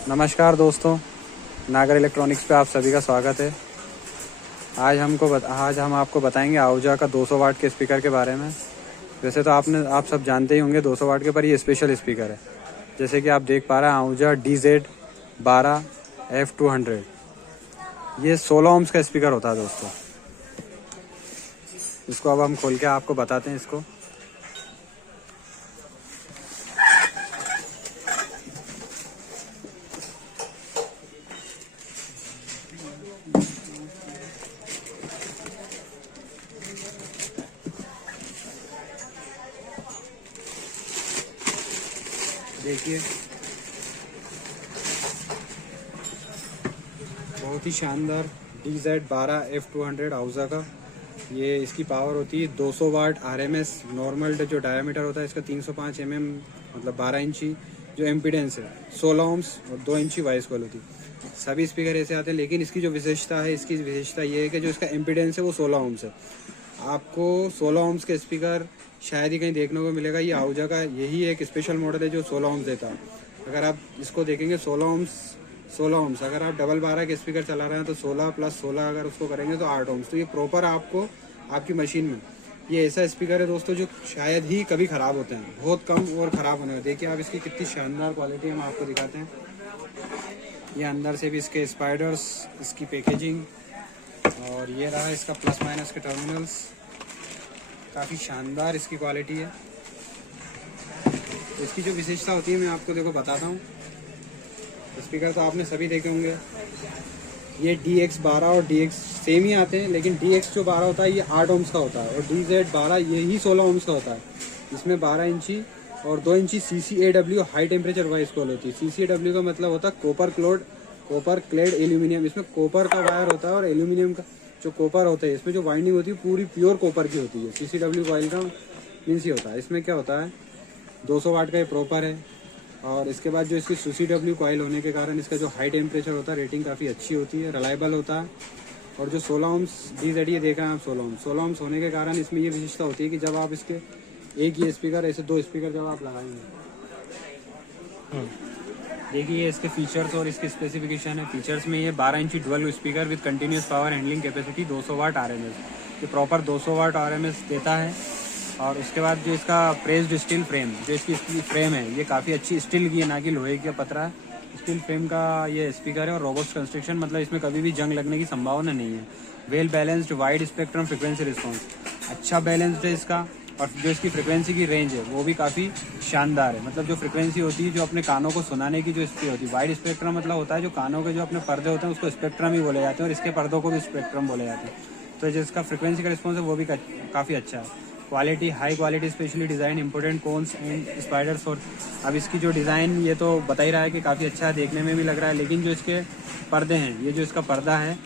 नमस्कार दोस्तों, नागर इलेक्ट्रॉनिक्स पे आप सभी का स्वागत है। आज हम आपको बताएंगे आहूजा का 200 वाट के स्पीकर के बारे में। वैसे तो आप सब जानते ही होंगे 200 वाट के, पर ये स्पेशल स्पीकर है। जैसे कि आप देख पा रहे हैं आहूजा DZ12F200, ये 16 ओम्स का स्पीकर होता है दोस्तों। इसको अब हम खोल के आपको बताते हैं इसको। देखिए, बहुत ही शानदार DZ12F200 आहूजा का। ये इसकी पावर होती है 200 वाट RMS। नॉर्मल जो डायमीटर होता है इसका 305 mm, मतलब 12 इंची। जो एम्पीडेंस है 16 ओम्स और 2 इंची वॉइस क्वालिटी। सभी स्पीकर ऐसे आते हैं, लेकिन इसकी जो विशेषता है, इसकी विशेषता ये है कि जो इसका एम्पीडेंस है वो 16 ओम्स है। आपको 16 ओम्स के स्पीकर शायद ही कहीं देखने को मिलेगा। ये आहूजा का यही एक स्पेशल मॉडल है जो 16 ओम्स देता है। अगर आप इसको देखेंगे 16 ओम्स, अगर आप डबल 12 के स्पीकर चला रहे हैं तो 16 + 16 अगर उसको करेंगे तो 8 ओम्स। तो ये प्रॉपर आपको आपकी मशीन में ये ऐसा स्पीकर है दोस्तों जो शायद ही कभी ख़राब होते हैं, बहुत कम और ख़राब होने। देखिए आप इसकी कितनी शानदार क्वालिटी हम आपको दिखाते हैं। ये अंदर से भी इसके स्पाइडर्स, इसकी पैकेजिंग, और ये रहा इसका प्लस माइनस के टर्मिनल्स। काफ़ी शानदार इसकी क्वालिटी है। इसकी जो विशेषता होती है मैं आपको देखो बताता हूँ। स्पीकर तो आपने सभी देखे होंगे। ये DX12 और DX सेम ही आते हैं, लेकिन DX जो 12 होता है ये 8 ओम्स का होता है, और DZ12 यही 16 ओम्स का होता है। इसमें 12 इंची और 2 इंची CCAW high temperature voice call होती है। CCAW का मतलब होता है कॉपर क्लेड एल्यूमिनियम। इसमें कॉपर का वायर होता है और एल्यूमिनियम का जो कॉपर होता है, इसमें जो वाइंडिंग होती है पूरी प्योर कॉपर की होती है। CCW कॉइल का मीन्स ही होता है। इसमें क्या होता है, 200 वाट का ये प्रॉपर है। और इसके बाद जो इसकी CCW कॉइल होने के कारण इसका जो हाई टेम्परेचर होता है, रेटिंग काफ़ी अच्छी होती है, रिलायबल होता है। और जो 16 ओम्स DZ ये देख रहे हैं आप, 16 ओम्स होने के कारण इसमें ये विशेषता होती है कि जब आप इसके एक ही स्पीकर, ऐसे 2 स्पीकर जब आप लगाएंगे, देखिए इसके फीचर्स और इसके स्पेसिफिकेशन है। फीचर्स में ये 12 इंची dual speaker with continuous power handling capacity, 200 watt RMS। ये प्रॉपर 200 वाट RMS देता है। और उसके बाद जो इसका प्रेस्ड स्टील फ्रेम, जो इसकी फ्रेम है ये काफ़ी अच्छी स्टील की है, ना कि लोहे का पतरा स्टील फ्रेम का ये स्पीकर है। और रोबस्ट कंस्ट्रक्शन, मतलब इसमें कभी भी जंग लगने की संभावना नहीं है। Well balanced wide spectrum frequency response, अच्छा बैलेंस्ड है इसका। और जो इसकी फ्रिक्वेंसी की रेंज है वो भी काफ़ी शानदार है। मतलब जो फ्रिक्वेंसी होती है, जो अपने कानों को सुनाने की जो स्पीड होती है, वाइड स्पेक्ट्रम मतलब होता है जो कानों के जो अपने पर्दे होते हैं उसको स्पेक्ट्रम ही बोले जाते हैं, और इसके पर्दों को भी स्पेक्ट्रम बोले जाते हैं। तो जिसका फ्रिक्वेंसी का रिस्पॉन्स है वो भी काफ़ी अच्छा है। Quality high quality, specially design, important cones and spiders. और अब इसकी जो डिज़ाइन ये तो बता ही रहा है कि काफ़ी अच्छा है, देखने में भी लग रहा है। लेकिन जो इसके पर्दे हैं, ये जो इसका पर्दा है,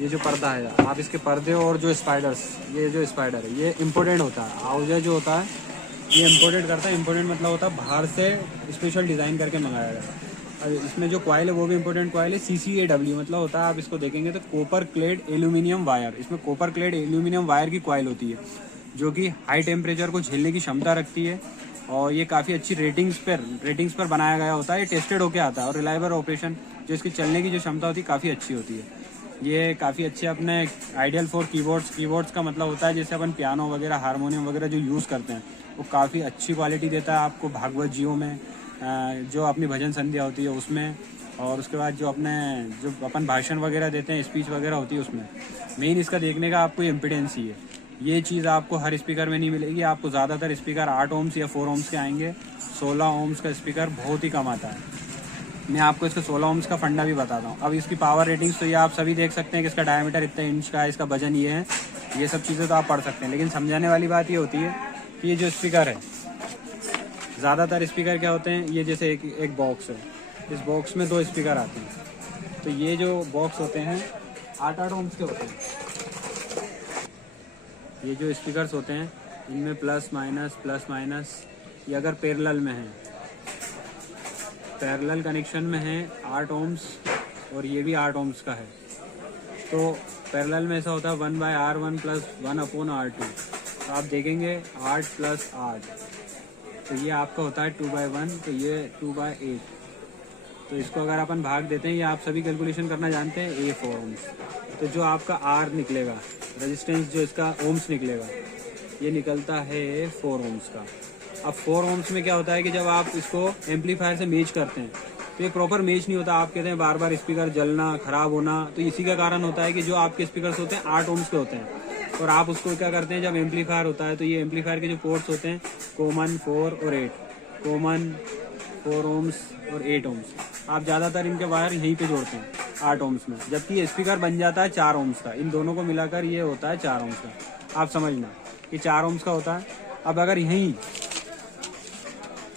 ये जो पर्दा है, आप इसके पर्दे और जो स्पाइडर्स, ये जो स्पाइडर है ये इम्पोर्टेंट होता है। आहूजा जो होता है ये इम्पोर्टेंट करता है। इम्पोर्टेंट मतलब होता है बाहर से स्पेशल डिज़ाइन करके मंगाया गया। और इसमें जो कॉइल है वो भी इम्पोर्टेंट कॉइल है। CCAW मतलब होता है, आप इसको देखेंगे तो कॉपर क्लेड एल्यूमिनियम वायर। इसमें कॉपर क्लेड एल्यूमिनियम वायर की कॉइल होती है, जो कि हाई टेम्परेचर को झेलने की क्षमता रखती है। और ये काफ़ी अच्छी रेटिंग्स पर बनाया गया होता है। ये टेस्टेड होके आता है। और रिलायबल ऑपरेशन, जो इसकी चलने की जो क्षमता होती है काफ़ी अच्छी होती है। ये काफ़ी अच्छे अपने आइडियल फॉर कीबोर्ड्स का मतलब होता है जैसे अपन पियानो वगैरह, हारमोनियम वगैरह जो यूज़ करते हैं, वो काफ़ी अच्छी क्वालिटी देता है आपको। भागवत जियो में जो अपनी भजन संध्या होती है उसमें, और उसके बाद जो अपन भाषण वगैरह देते हैं, स्पीच वगैरह होती है उसमें। मेन इसका देखने का आपको इम्पिडेंस ही है। ये चीज़ आपको हर स्पीकर में नहीं मिलेगी। आपको ज़्यादातर स्पीकर 8 ओम्स या 4 ओम्स के आएंगे। 16 ओम्स का स्पीकर बहुत ही कम आता है। मैं आपको इसका 16 ओम्स का फंडा भी बताता हूँ। अब इसकी पावर रेटिंग्स तो ये आप सभी देख सकते हैं कि इसका डायमीटर इतने इंच का है, इसका वजन ये है, ये सब चीज़ें तो आप पढ़ सकते हैं। लेकिन समझाने वाली बात ये होती है कि ये जो स्पीकर है, ज़्यादातर स्पीकर क्या होते हैं, ये जैसे एक बॉक्स है, इस बॉक्स में 2 स्पीकर आते हैं। तो ये जो बॉक्स होते हैं 8-8 ओम्स के होते हैं। ये जो स्पीकर्स होते हैं इनमें प्लस माइनस ये अगर पैरेलल में है, पैरेलल कनेक्शन में है 8 ओम्स, और ये भी 8 ओम्स का है। तो पैरेलल में ऐसा होता है 1/R1 + 1/R2। तो आप देखेंगे 8 + 8, तो ये आपका होता है 2/1, तो ये 2/8। तो इसको अगर अपन भाग देते हैं, ये आप सभी कैलकुलेशन करना जानते हैं, ये 4 ओम्स। तो जो आपका आर निकलेगा, रेजिस्टेंस जो इसका ओम्स निकलेगा, ये निकलता है 4 ओम्स का। अब 4 ओम्स में क्या होता है कि जब आप इसको एम्पलीफायर से मैच करते हैं तो ये प्रॉपर मैच नहीं होता। आप कहते हैं बार बार स्पीकर जलना, खराब होना, तो इसी का कारण होता है कि जो आपके स्पीकर्स होते हैं 8 ओम्स के होते हैं, और आप उसको क्या करते हैं, जब एम्पलीफायर होता है तो ये एम्पलीफायर के जो पोर्ट्स होते हैं कॉमन 4 और 8, कॉमन 4 ओम्स और 8 ओम्स, आप ज़्यादातर इनके वायर यहीं पे जोड़ते हैं 8 ओम्स में, जबकि ये स्पीकर बन जाता है 4 ओम्स का। इन दोनों को मिलाकर ये होता है 4 ओम्स का। आप समझना कि 4 ओम्स का होता है। अब अगर यहीं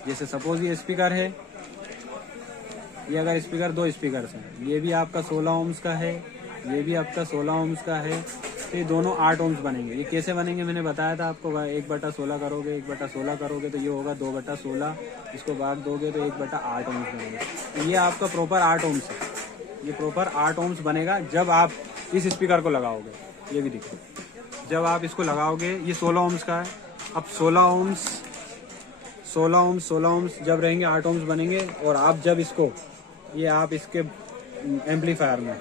जैसे सपोज ये स्पीकर है, ये अगर स्पीकर 2 स्पीकर हैं, ये भी आपका 16 ओम्स का है, ये भी आपका 16 ओम्स का है, तो ये दोनों 8 ओम्स बनेंगे। ये कैसे बनेंगे मैंने बताया था आपको, 1/16 करोगे, 1/16 करोगे तो ये होगा 2/16, इसको भाग दोगे तो 1/8 ओम्स बनेगा। तो ये आपका प्रॉपर 8 ओम्स है, ये प्रॉपर 8 ओम्स बनेगा जब आप इस स्पीकर को लगाओगे। ये भी देखो, जब आप इसको लगाओगे, ये 16 ओम्स का है। अब 16 ओम्स जब रहेंगे 8 ओम्स बनेंगे। और आप जब इसको, ये आप इसके एम्पलीफायर में,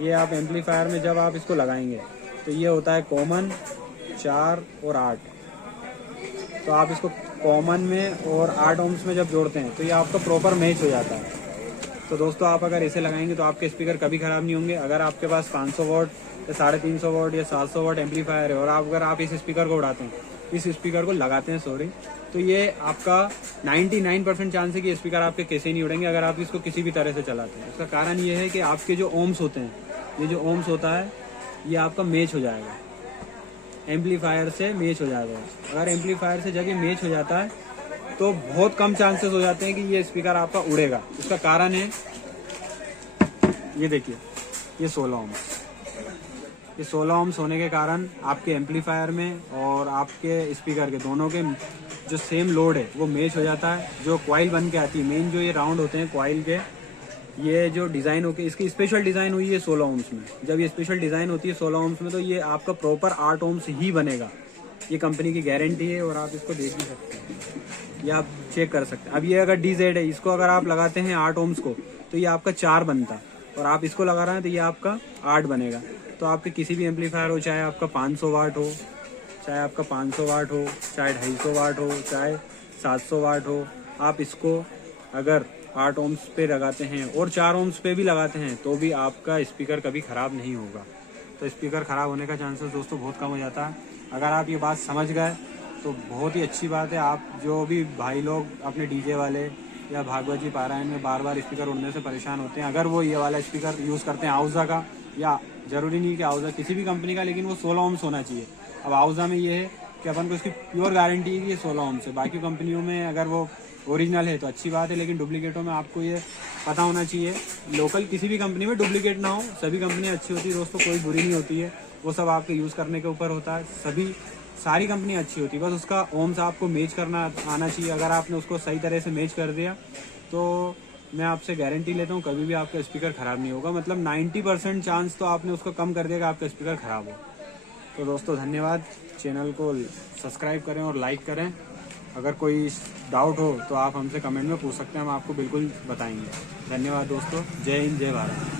ये आप एम्पलीफायर में जब आप इसको लगाएंगे तो ये होता है कॉमन 4 और 8। तो आप इसको कॉमन में और 8 ओम्स में जब जोड़ते हैं तो ये आपका प्रॉपर मैच हो जाता है। तो दोस्तों आप अगर ऐसे लगाएंगे तो आपके स्पीकर कभी ख़राब नहीं होंगे। अगर आपके पास 500 वॉट या 350 वॉट या 700 वॉट एम्पलीफायर है और अगर आप इस स्पीकर को उड़ाते हैं, इस स्पीकर को लगाते हैं तो ये आपका 99% चांस है कि स्पीकर आपके कैसे नहीं उड़ेंगे अगर आप इसको किसी भी तरह से चलाते हैं। उसका कारण ये है कि आपके जो ओम्स होते हैं, ये जो ओम्स होता है ये आपका मैच हो जाएगा, एम्पलीफायर से मैच हो जाएगा। अगर एम्पलीफायर से जगह मैच हो जाता है तो बहुत कम चांसेस हो जाते हैं कि ये स्पीकर आपका उड़ेगा। उसका कारण है, ये देखिए, ये 16 ओम्स, ये 16 ओम्स होने के कारण आपके एम्पलीफायर में और आपके स्पीकर के दोनों के जो सेम लोड है वो मैच हो जाता है। जो कॉइल बन के आती है, मेन जो ये राउंड होते हैं कॉइल के, ये जो डिज़ाइन होके इसकी स्पेशल डिज़ाइन हुई है 16 ओम्स में। जब ये स्पेशल डिज़ाइन होती है 16 ओम्स में तो ये आपका प्रॉपर 8 ओम्स ही बनेगा। ये कंपनी की गारंटी है और आप इसको देख भी सकते हैं, ये आप चेक कर सकते हैं। अब ये अगर DZ है, इसको अगर आप लगाते हैं 8 ओम्स को तो ये आपका 4 बनता है, और आप इसको लगा रहे हैं तो ये आपका 8 बनेगा। तो आपके किसी भी एम्पलीफायर हो, चाहे आपका 500 वाट हो, चाहे आपका 500 वाट हो, चाहे 250 वाट हो, चाहे 700 वाट हो, आप इसको अगर 8 ओम्स पे लगाते हैं और 4 ओम्स पे भी लगाते हैं तो भी आपका स्पीकर कभी ख़राब नहीं होगा। तो स्पीकर ख़राब होने का चांसेस दोस्तों बहुत कम हो जाता है। अगर आप ये बात समझ गए तो बहुत ही अच्छी बात है। आप जो भी भाई लोग अपने DJ वाले या भागवत जी पारायण में बार बार स्पीकर उड़ने से परेशान होते हैं, अगर वो ये वाला स्पीकर यूज़ करते हैं आउजा का, या ज़रूरी नहीं कि आउजा किसी भी कंपनी का, लेकिन वो 16 ओम्स होना चाहिए। अब आउजा में ये है कि अपन को इसकी प्योर गारंटी है कि ये 16 ओम्स है। बाकी कंपनियों में अगर वो ओरिजिनल है तो अच्छी बात है, लेकिन डुप्लीकेटों में आपको ये पता होना चाहिए। लोकल किसी भी कंपनी में डुप्लीकेट ना हो, सभी कंपनियाँ अच्छी होती है दोस्तों, कोई बुरी नहीं होती है। वो सब आपके यूज़ करने के ऊपर होता है। सारी कंपनी अच्छी होती है, बस उसका ओम्स आपको मैच करना आना चाहिए। अगर आपने उसको सही तरह से मैच कर दिया तो मैं आपसे गारंटी लेता हूँ कभी भी आपका स्पीकर ख़राब नहीं होगा। मतलब 90% चांस तो आपने उसको कम कर दिया कि आपका स्पीकर ख़राब हो। तो दोस्तों धन्यवाद, चैनल को सब्सक्राइब करें और लाइक करें। अगर कोई डाउट हो तो आप हमसे कमेंट में पूछ सकते हैं, हम आपको बिल्कुल बताएंगे। धन्यवाद दोस्तों, जय हिंद, जय भारत।